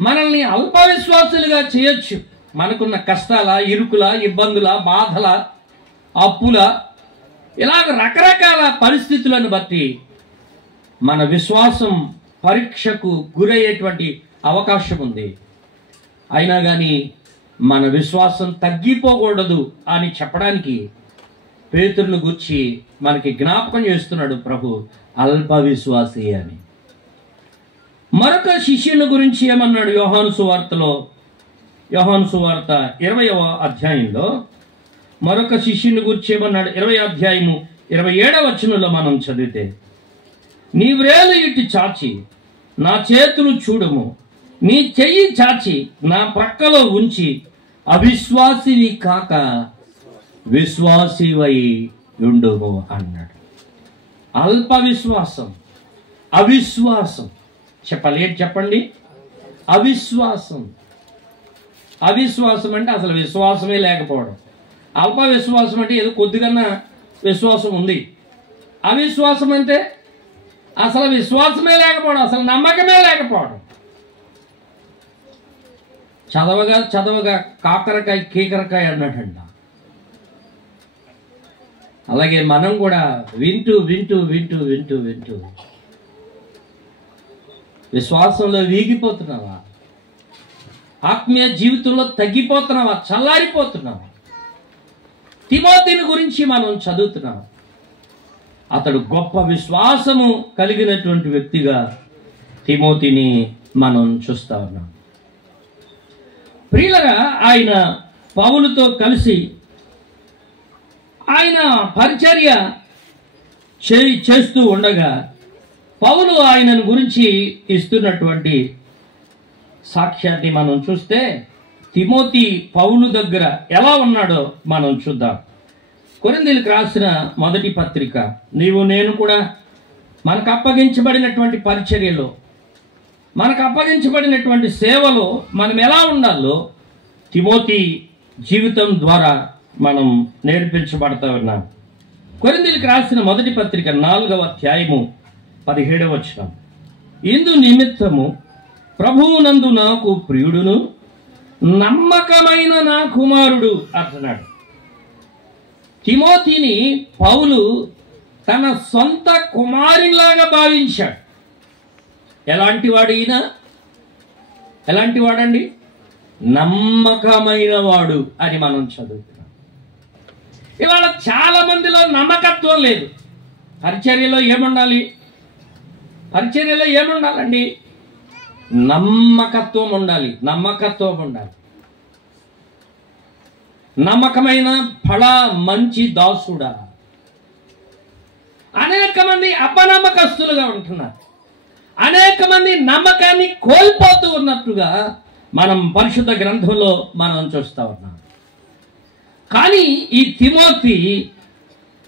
మనల్ని అల్ప విశ్వాసులుగా చేయొచ్చు. మనకున్న కష్టాల, ఇరుకుల, ఇబ్బందుల, బాధల, అప్పుల, ఇలాగ రకరకాల పరిస్థితులను బట్టి మన విశ్వాసం పరీక్షకు గురయ్యేటువంటి అవకాశం ఉంది. అయినా కానీ మన విశ్వాసం తగ్గిపోకూడదు అని చెప్పడానికి పేతురును గురించి మనకి జ్ఞాపకం చేస్తున్నాడు ప్రభు, అల్ప విశ్వాసి అని. మరొక శిష్యుని గురించి ఏమన్నాడు? యోహాను సువార్త 20వ అధ్యాయంలో మరొక శిష్యుని గురించి ఏమన్నాడు? 20వ అధ్యాయము 27వ వచనంలో మనం చదివితే, నీ వ్రేలు ఇటు చాచి నా చేతులు చూడుము, నీ చెయ్యి చాచి నా ప్రక్కలో ఉంచి అవిశ్వాసివి కాక విశ్వాసివై ఉండుము అన్నాడు. అల్ప విశ్వాసం, అవిశ్వాసం చెప్పాలి. ఏంటి చెప్పండి? అవిశ్వాసం. అవిశ్వాసం అంటే అసలు విశ్వాసమే లేకపోవడం. అల్ప విశ్వాసం అంటే ఏదో కొద్దిగన్నా విశ్వాసం ఉంది. అవిశ్వాసం అంటే అసలు విశ్వాసమే లేకపోవడం, అసలు నమ్మకమే లేకపోవడం. చదవగా కాకరకాయ కీకరకాయ అన్నాడంట. అలాగే మనం కూడా వింటూ విశ్వాసంలో వీగిపోతున్నావా? ఆత్మీయ జీవితంలో తగ్గిపోతున్నావా? చల్లారిపోతున్నావా? తిమోతిని గురించి మనం చదువుతున్నాం. అతడు గొప్ప విశ్వాసము కలిగినటువంటి వ్యక్తిగా తిమోతిని మనం చూస్తా ఉన్నాం. ప్రియులరా, ఆయన పౌలుతో కలిసి ఆయన పరిచర్య చేస్తూ ఉండగా పౌలు ఆయనను గురించి ఇస్తున్నటువంటి సాక్ష్యాన్ని మనం చూస్తే, తిమోతి పౌలు దగ్గర ఎలా ఉన్నాడో మనం చూద్దాం. కొరింథీయులకు రాసిన మొదటి పత్రిక, నీవు నేను కూడా మనకు అప్పగించబడినటువంటి పరిచర్యలో, మనకు అప్పగించబడినటువంటి సేవలో మనం ఎలా ఉండాలో తిమోతి జీవితం ద్వారా మనం నేర్పించబడతా ఉన్నాం. కొరింథీయులకు రాసిన మొదటి పత్రిక 4వ అధ్యాయము 17వ వచనం, ఇందు నిమిత్తము ప్రభువునందు నాకు ప్రియుడును నమ్మకమైన నా కుమారుడు అంటున్నాడు. తిమోతిని పౌలు తన సొంత కుమారునిలాగా భావించాడు. ఎలాంటి వాడు ఈయన? ఎలాంటి వాడండి? నమ్మకమైన వాడు అని మనం చదువుతున్నాం. ఇవాళ చాలా మందిలో నమ్మకత్వం లేదు. పరిచర్యలో ఏముండాలి? పరిచర్యలో ఏముండాలండి? నమ్మకత్వం ఉండాలి. నమ్మకమైన ఫల మంచి దాసుడా. అనేక మంది అపనమ్మకస్తులుగా ఉంటున్నారు. అనేక మంది నమ్మకాన్ని కోల్పోతూ ఉన్నట్టుగా మనం పరిశుద్ధ గ్రంథంలో మనం చూస్తా ఉన్నాం. కానీ ఈ తిమోతి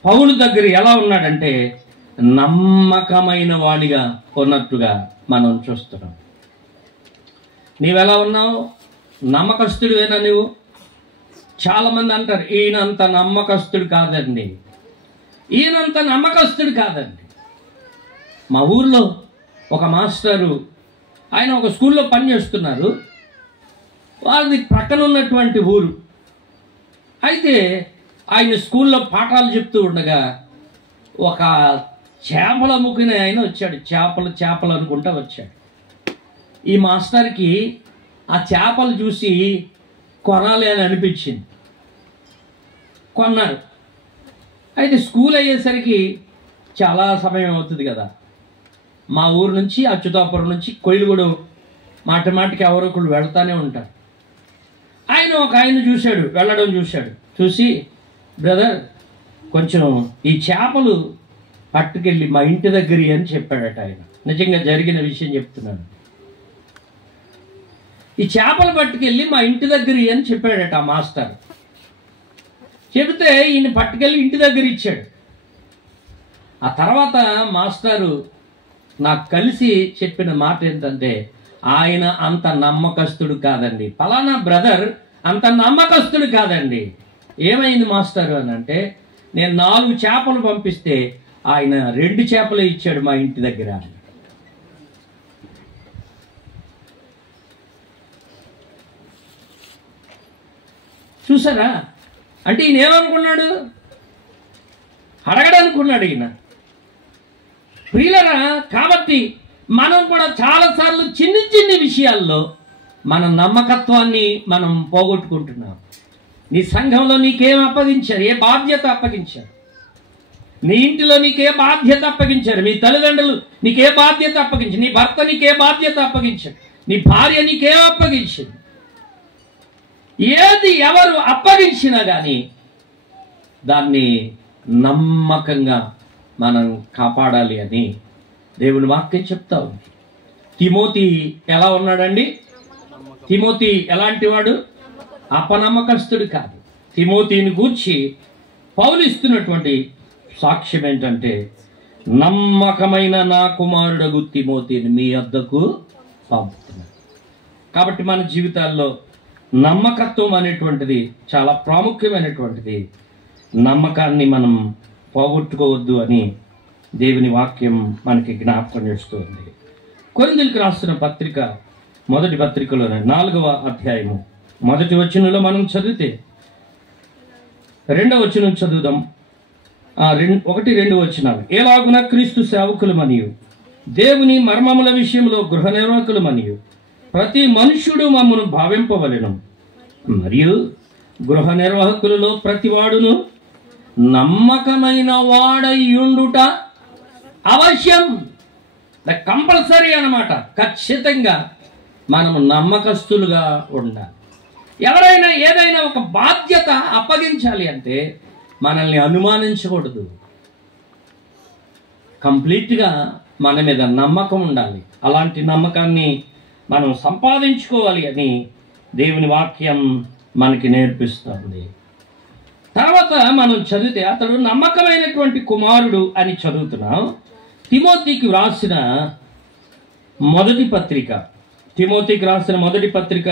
పౌలు దగ్గర ఎలా ఉన్నాడంటే నమ్మకమైన వాడిగా ఉన్నట్టుగా మనం చూస్తున్నాం. నీవెలా ఉన్నావు? నమ్మకస్తుడివేనా నువ్వు? చాలామంది అంటారు, ఈయనంత నమ్మకస్తుడు కాదండి, ఈయనంత నమ్మకస్తుడు కాదండి. మా ఊర్లో ఒక మాస్టరు, ఆయన ఒక స్కూల్లో పనిచేస్తున్నారు. వాళ్ళది ప్రక్కన ఉన్నటువంటి ఊరు. అయితే ఆయన స్కూల్లో పాఠాలు చెప్తూ ఉండగా ఒక చేపలు అమ్ముకునే ఆయన వచ్చాడు. చేపలు అనుకుంటా వచ్చాడు. ఈ మాస్టర్కి ఆ చేపలు చూసి కొనాలి అని అనిపించింది. కొన్నారు. అయితే స్కూల్ అయ్యేసరికి చాలా సమయం అవుతుంది కదా. మా ఊరు నుంచి అచ్యుతాపురం నుంచి కొయిలుగూడు మాటికి ఎవరో ఒకళ్ళు వెళ్తానే ఉంటారు. ఆయన చూశాడు, వెళ్ళడం చూశాడు. చూసి, బ్రదర్ కొంచెం ఈ చేపలు పట్టుకెళ్ళి మా ఇంటి దగ్గర అని చెప్పాడట. ఆయన నిజంగా జరిగిన విషయం చెప్తున్నాడు. ఈ చేపలు పట్టుకెళ్ళి మా ఇంటి దగ్గర అని చెప్పాడట ఆ మాస్టర్. చెబితే ఈయన పట్టుకెళ్ళి ఇంటి దగ్గర ఇచ్చాడు. ఆ తర్వాత మాస్టారు నాకు కలిసి చెప్పిన మాట ఏంటంటే, ఆయన అంత నమ్మకస్తుడు కాదండి, ఫలానా బ్రదర్ అంత నమ్మకస్తుడు కాదండి. ఏమైంది మాస్టారు అని అంటే, నేను 4 చేపలు పంపిస్తే ఆయన 2 చేపలు ఇచ్చాడు మా ఇంటి దగ్గర. చూసారా? అంటే ఈయన ఏమనుకున్నాడు? అడగడనుకున్నాడు ఈయన. ప్రియులరా, కాబట్టి మనం కూడా చాలాసార్లు చిన్ని చిన్ని విషయాల్లో మన నమ్మకత్వాన్ని మనం పోగొట్టుకుంటున్నాం. నీ సంఘంలో నీకేం అప్పగించారు? ఏ బాధ్యత అప్పగించారు? నీ ఇంటిలో నీకే బాధ్యత అప్పగించారు? మీ తల్లిదండ్రులు నీకే బాధ్యత అప్పగించారు? నీ భర్త నీకే బాధ్యత అప్పగించారు? నీ భార్య నీకేం అప్పగించింది? ఏది ఎవరు అప్పగించినా కానీ దాన్ని నమ్మకంగా మనం కాపాడాలి అని దేవుని వాక్యం చెప్తా ఉంది. తిమోతి ఎలా ఉన్నాడండి? తిమోతి ఎలాంటి వాడు? అపనమ్మకస్తుడు కాదు. తిమోతిని గూర్చి పౌలు ఇస్తున్నటువంటి సాక్ష్యం ఏంటంటే, నమ్మకమైన నా కుమారుడగు తిమోతిని మీ వద్దకు పంపుతున్నాను. కాబట్టి మన జీవితాల్లో నమ్మకత్వం అనేటువంటిది చాలా ప్రాముఖ్యమైనటువంటిది. నమ్మకాన్ని మనం పోగొట్టుకోవద్దు అని దేవుని వాక్యం మనకి జ్ఞాపకం చేస్తుంది. కొరింథీయులకు రాసిన పత్రిక మొదటి పత్రికలోనే 4వ అధ్యాయము 1వ వచనంలో మనం చదివితే, 2వ వచనం చదువుదాం. 1-2 వచనాలు. ఎలాగున క్రీస్తు సేవకులు మరియు దేవుని మర్మముల విషయంలో గృహ నిర్వాహకులు మరియు ప్రతి మనుష్యుడు మమ్మను భావింపవలెను. మరియు గృహ నిర్వాహకులలో ప్రతివాడును నమ్మకమైన వాడయ్యుండుట అవశ్యం. కంపల్సరీ అన్నమాట. ఖచ్చితంగా మనము నమ్మకస్తులుగా ఉండాలి. ఎవరైనా ఏదైనా ఒక బాధ్యత అప్పగించాలి అంటే మనల్ని అనుమానించకూడదు. కంప్లీట్గా మన మీద నమ్మకం ఉండాలి. అలాంటి నమ్మకాన్ని మనం సంపాదించుకోవాలి అని దేవుని వాక్యం మనకి నేర్పిస్తుంది. తర్వాత మనం చదివితే, అతడు నమ్మకమైనటువంటి కుమారుడు అని చదువుతున్నాం. తిమోతికి వ్రాసిన మొదటి పత్రిక, తిమోతికి రాసిన మొదటి పత్రిక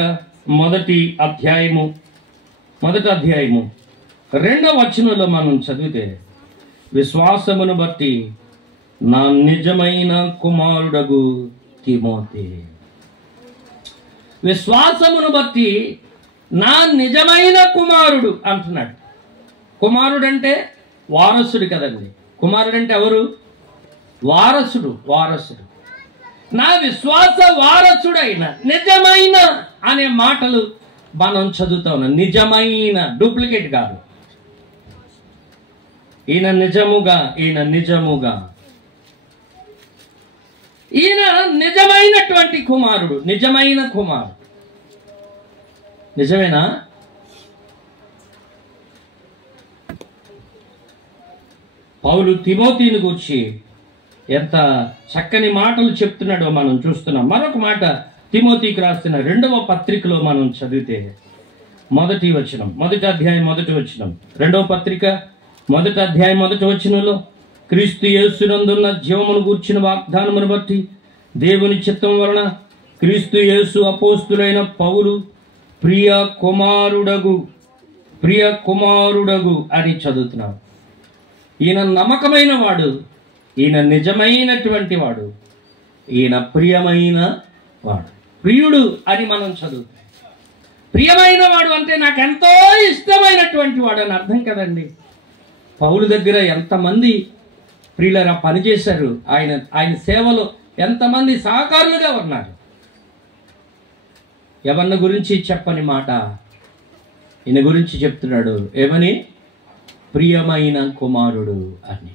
మొదటి అధ్యాయము 2వ వచనంలో మనం చదివితే, విశ్వాసమును బట్టి నా నిజమైన కుమారుడగు తిమోతి. విశ్వాసమును బట్టి నా నిజమైన కుమారుడు అంటున్నాడు. కుమారుడు అంటే వారసుడు కదండి. కుమారుడు అంటే ఎవరు? వారసుడు. నా విశ్వాస వారసుడైన, నిజమైన అనే మాటలు మనం చదువుతా ఉన్నాం. నిజమైన, డూప్లికేట్ కాదు. ఈయన నిజముగా ఈయన నిజమైనటువంటి కుమారుడు. నిజమైన కుమారుడు. నిజమేనా? పౌలు తిమోతిని గూర్చి ఎంత చక్కని మాటలు చెప్తున్నాడో మనం చూస్తున్నాం. మరొక మాట తిమోతికి రాసిన 2వ పత్రికలో మనం చదివితే, మొదటి అధ్యాయం 1వ వచనం, 2వ పత్రిక 1వ అధ్యాయం 1వ వచనంలో, క్రీస్తు యేసునందున్న జీవమును గూర్చిన వాగ్దానమును బట్టి దేవుని చిత్తం వలన క్రీస్తు యేసు అపోస్తులైన పౌలు ప్రియ కుమారుడగు అని చదువుతున్నాం. ఈయన నమ్మకమైన వాడు, ఈయన నిజమైనటువంటి వాడు, ఈయన ప్రియమైన వాడు. ప్రియుడు అని మనం చదువుతాం. ప్రియమైన వాడు అంటే నాకు ఎంతో ఇష్టమైనటువంటి వాడు అని అర్థం కదండి. పౌలు దగ్గర ఎంతమంది ప్రియులరా పనిచేశారు. ఆయన సేవలో ఎంతమంది సహకారులుగా ఉన్నారు. ఎవరిని గురించి చెప్పని మాట ఈయన గురించి చెప్తున్నాడు. ఏమని? ప్రియమైన కుమారుడు అని.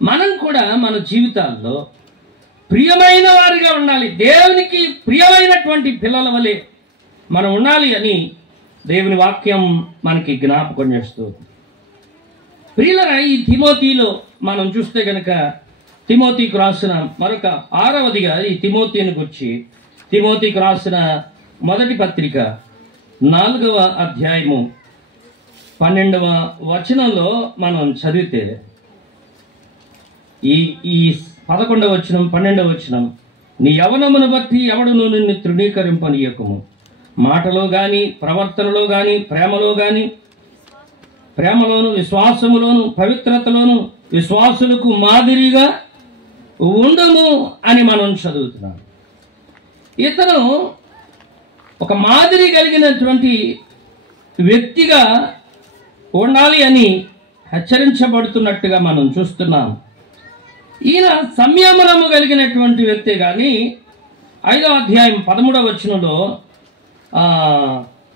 మనం కూడా మన జీవితాల్లో ప్రియమైన వారిగా ఉండాలి. దేవునికి ప్రియమైనటువంటి పిల్లల వలె మనం ఉండాలి అని దేవుని వాక్యం మనకి జ్ఞాపకం చేస్తుంది. ప్రియులరా, ఈ తిమోతిలో మనం చూస్తే గనక తిమోతికి రాసిన మరొక 6వదిగా ఈ తిమోతిని గురించి తిమోతికి రాసిన మొదటి పత్రిక 4వ అధ్యాయము 12వ వచనంలో మనం చదివితే, ఈ ఈ 11వ వచనం 12వ వచనం, నీ యవనమును బట్టి ఎవడును నిన్ను తృణీకరింపనీయకము. మాటలో కానీ, ప్రవర్తనలో కానీ, ప్రేమలోను, విశ్వాసములోను, పవిత్రతలోను విశ్వాసులకు మాదిరిగా ఉండము అని మనం చదువుతున్నాం. ఇతను ఒక మాదిరి కలిగినటువంటి వ్యక్తిగా ఉండాలి అని హెచ్చరించబడుతున్నట్టుగా మనం చూస్తున్నాం. ఈయన సంయమనము కలిగినటువంటి వ్యక్తి. కానీ 5వ అధ్యాయం 13వ వచనంలో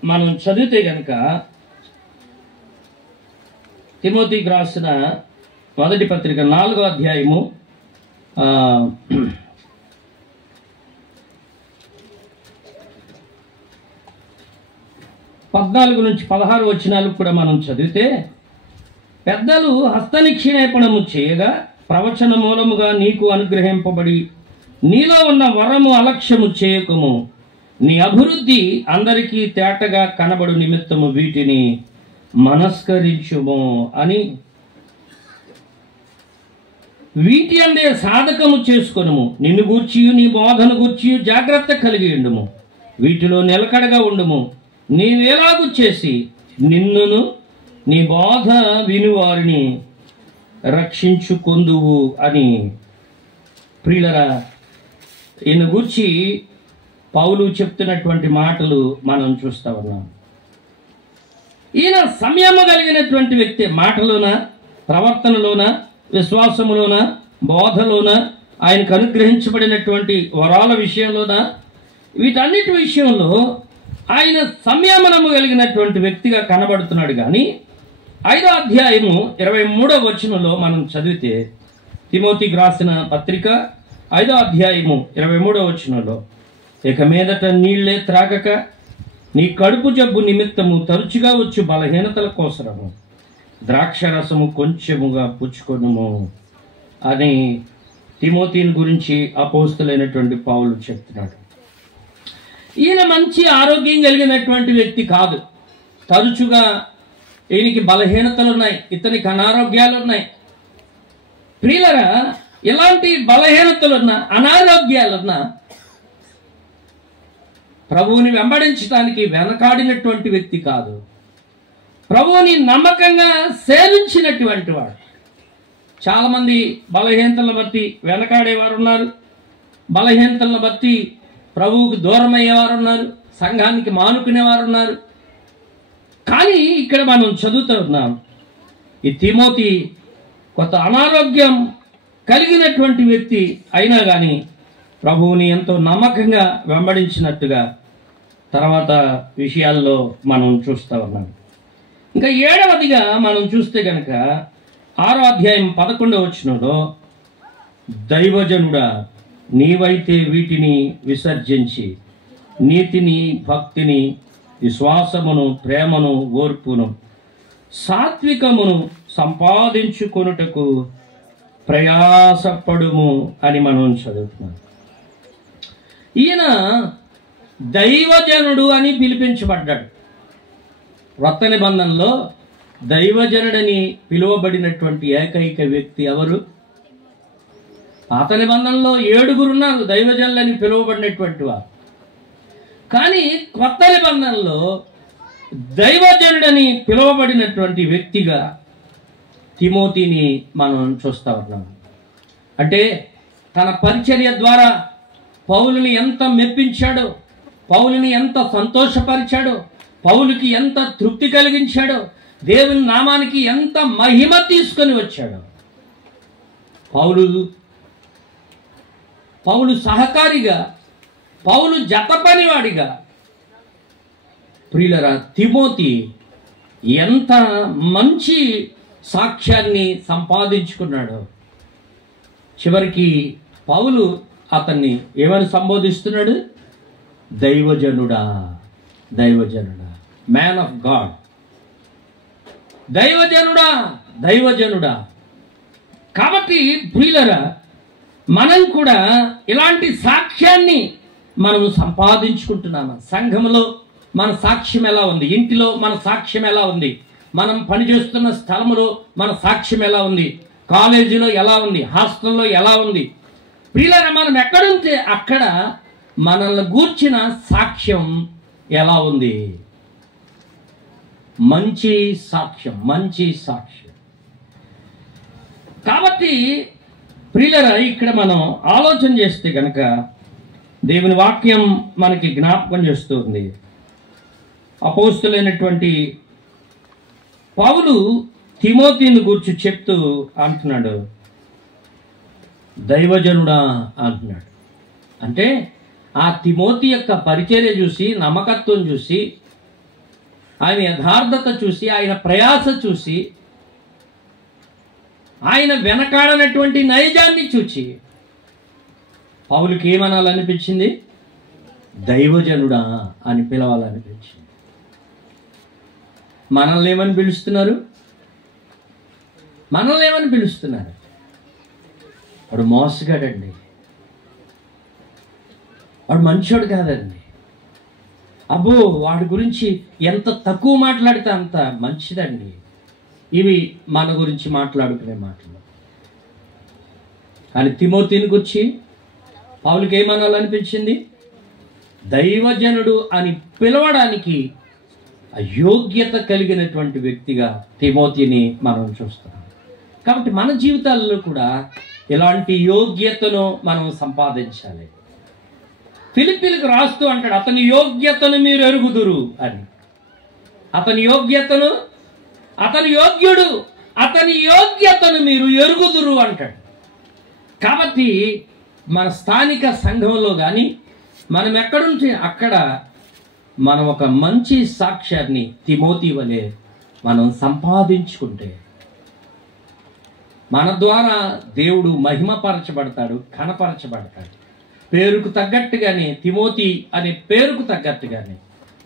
మనం చదివితే కనుక, తిమోతికి రాసిన మొదటి పత్రిక 4వ అధ్యాయము 14 నుంచి 16 వచనాలు కూడా మనం చదివితే, పెద్దలు హస్తనిక్షేపణము చేయగా ప్రవచన మూలముగా నీకు అనుగ్రహింపబడి నీలో ఉన్న వరము అలక్ష్యము చేయకము. నీ అభివృద్ధి అందరికీ తేటగా కనబడు నిమిత్తము వీటిని మనస్కరించుము అని, వీటి అందే సాధకము చేసుకొనుము. నిన్ను గూర్చియు నీ బోధన గూర్చియు జాగ్రత్త కలిగి ఉండుము. వీటిలో నిలకడగా ఉండుము. నీవేలాగు చేసి నిన్నును నీ బోధ వినువారిని రక్షించుకొందువు అని. ప్రియులరా, ఈయన గూర్చి పౌలు చెప్తున్నటువంటి మాటలు మనం చూస్తా ఉన్నాం. ఈయన సంయమ కలిగినటువంటి వ్యక్తి. మాటలోన, ప్రవర్తనలోన, విశ్వాసములోన, బోధలోన, ఆయనకు అనుగ్రహించబడినటువంటి వరాల విషయంలోన, వీటన్నిటి విషయంలో ఆయన సంయమనము కలిగినటువంటి వ్యక్తిగా కనబడుతున్నాడు. కానీ 5వ అధ్యాయము 23వ వచనంలో మనం చదివితే, తిమోతికి రాసిన పత్రిక 5వ అధ్యాయము 23వ వచనంలో, ఇక మీదట నీళ్లే త్రాగక నీ కడుపు జబ్బు నిమిత్తము తరచుగా వచ్చు బలహీనతల కోసరము ద్రాక్షరసము కొంచెముగా పుచ్చుకొనుము అని తిమోతిని గురించి అపోస్తలుడైనటువంటి పౌలు చెప్తున్నాడు. ఈయన మంచి ఆరోగ్యం కలిగినటువంటి వ్యక్తి కాదు. తరచుగా ఈయనకి బలహీనతలు ఉన్నాయి, ఇతనికి అనారోగ్యాలు ఉన్నాయి. ప్రియులరా, ఇలాంటి బలహీనతలున్నా, అనారోగ్యాలున్నా ప్రభువుని వెంబడించడానికి వెనకాడినటువంటి వ్యక్తి కాదు. ప్రభువుని నమ్మకంగా సేవించినటువంటి వాడు. చాలామంది బలహీనతలను బట్టి వెనకాడేవారు ఉన్నారు, బలహీనతలను బట్టి ప్రభువుకు దూరం అయ్యేవారు ఉన్నారు, సంఘానికి మానుకునేవారు ఉన్నారు. కానీ ఇక్కడ మనం చదువుతూ ఉన్నాం, ఈ తిమోతి కొంత అనారోగ్యం కలిగినటువంటి వ్యక్తి అయినా కానీ ప్రభువుని ఎంతో నమ్మకంగా వెంబడించినట్టుగా తర్వాత విషయాల్లో మనం చూస్తూ ఉన్నాం. ఇంకా 7వదిగా మనం చూస్తే కనుక 6వ అధ్యాయం 11వ వచనంలో, దైవజనుడా నీవైతే వీటిని విసర్జించి నీతిని, భక్తిని, విశ్వాసమును, ప్రేమను, ఓర్పును, సాత్వికమును సంపాదించుకొనుటకు ప్రయాసపడుము అని మనం చదువుతున్నాం. ఈయన దైవజనుడు అని పిలిపించబడ్డాడు. కొత్త నిబంధనలో దైవజనుడని పిలువబడినటువంటి ఏకైక వ్యక్తి ఎవరు? పాత నిబంధనలో 7 ఉన్నారు దైవజనులని పిలువబడినటువంటి వారు. కానీ కొత్త నిబంధనలో దైవజనుడని పిలువబడినటువంటి వ్యక్తిగా తిమోతిని మనం చూస్తా ఉన్నాం. అంటే తన పరిచర్య ద్వారా పౌలుని ఎంత మెప్పించాడో, పౌలుని ఎంత సంతోషపరిచాడో, పౌలుకి ఎంత తృప్తి కలిగించాడో, దేవుని నామానికి ఎంత మహిమ తీసుకొని వచ్చాడో. పౌలు సహకారిగా, పౌలు జతపనివాడిగా, ప్రియులరా, తిమోతి ఎంత మంచి సాక్ష్యాన్ని సంపాదించుకున్నాడో. చివరికి పౌలు అతన్ని ఏమని సంబోధిస్తున్నాడు? దైవజనుడా, దైవజనుడా, మ్యాన్ ఆఫ్ గాడ్, దైవజనుడా, దైవజనుడా. కాబట్టి ప్రియులరా, మనం కూడా ఇలాంటి సాక్ష్యాన్ని మనం సంపాదించుకుంటున్నాము. సంఘంలో మన సాక్ష్యం ఎలా ఉంది? ఇంటిలో మన సాక్ష్యం ఎలా ఉంది? మనం పనిచేస్తున్న స్థలములో మన సాక్ష్యం ఎలా ఉంది? కాలేజీలో ఎలా ఉంది, హాస్టల్లో ఎలా ఉంది. ప్రియులారా, మనం ఎక్కడుంటే అక్కడ మనల్ని గూర్చిన సాక్ష్యం ఎలా ఉంది? మంచి సాక్ష్యం, మంచి సాక్ష్యం. కాబట్టి ప్రియులారా, ఇక్కడ మనం ఆలోచన చేస్తే కనుక దేవుని వాక్యం మనకి జ్ఞాపకం చేస్తుంది. అపోస్తులైనటువంటి పౌలు తిమోతిని గురించి చెప్తూ అంటున్నాడు, దైవజనుడా అంటున్నాడు. అంటే ఆ తిమోతి యొక్క పరిచర్య చూసి, నమ్మకత్వం చూసి, ఆయన యథార్థత చూసి, ఆయన ప్రయాస చూసి, ఆయన వెనకాడనటువంటి నైజాన్ని చూచి పౌలుకి ఏమనాలనిపించింది? దైవజనుడా అని పిలవాలనిపించింది. మనల్ని ఏమని పిలుస్తున్నారు? మనల్ని ఏమని పిలుస్తున్నారు? వాడు మోసగాడండి, వాడు మంచోడు కాదండి, అబ్బో వాడి గురించి ఎంత తక్కువ మాట్లాడితే అంత మంచిదండి. ఇవి మన గురించి మాట్లాడుకునే మాటలు. కానీ తిమోతిని గురించి పౌలుకి ఏమనాలనిపించింది? దైవజనుడు అని పిలవడానికి అయోగ్యత కలిగినటువంటి వ్యక్తిగా తిమోతిని మనం చూస్తున్నాం. కాబట్టి మన జీవితాల్లో కూడా ఇలాంటి యోగ్యతను మనం సంపాదించాలి. ఫిలిప్పీలకు రాస్తూ అంటాడు, అతని యోగ్యతను మీరు ఎరుగుదురు అని. అతని యోగ్యతను, అతని యోగ్యుడు, అతని యోగ్యతను మీరు ఎరుగుదురు అంటాడు. కాబట్టి మన స్థానిక సంఘంలో కానీ మనం ఎక్కడుంటే అక్కడ మనం ఒక మంచి సాక్ష్యాన్ని తిమోతి వలె మనం సంపాదించుకుంటే మన ద్వారా దేవుడు మహిమపరచబడతాడు, ఘనపరచబడతాడు. పేరుకు తగ్గట్టుగానే తిమోతి అనే పేరుకు తగ్గట్టుగానే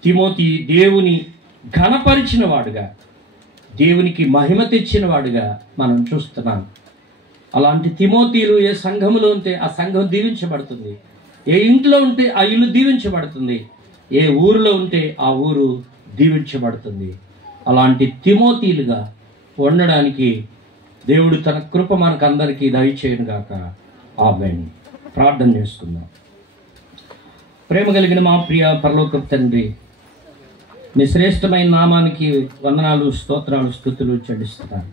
తిమోతి దేవుని ఘనపరిచిన వాడుగా, దేవునికి మహిమ తెచ్చిన వాడుగా మనం చూస్తున్నాం. అలాంటి తిమోతిలు ఏ సంఘములో ఉంటే ఆ సంఘం దీవించబడుతుంది, ఏ ఇంట్లో ఉంటే ఆ ఇల్లు దీవించబడుతుంది, ఏ ఊరిలో ఉంటే ఆ ఊరు దీవించబడుతుంది. అలాంటి తిమోతిలుగా ఉండడానికి దేవుడు తన కృప మనకు అందరికీ దయచేయను గాక. ఆమేన్. ప్రార్థన చేసుకుందాం. ప్రేమ కలిగిన మా ప్రియ పరలోకపు తండ్రి, మీ శ్రేష్టమైన నామానికి వందనాలు, స్తోత్రాలు, స్తుతులు చెల్లిస్తున్నాను.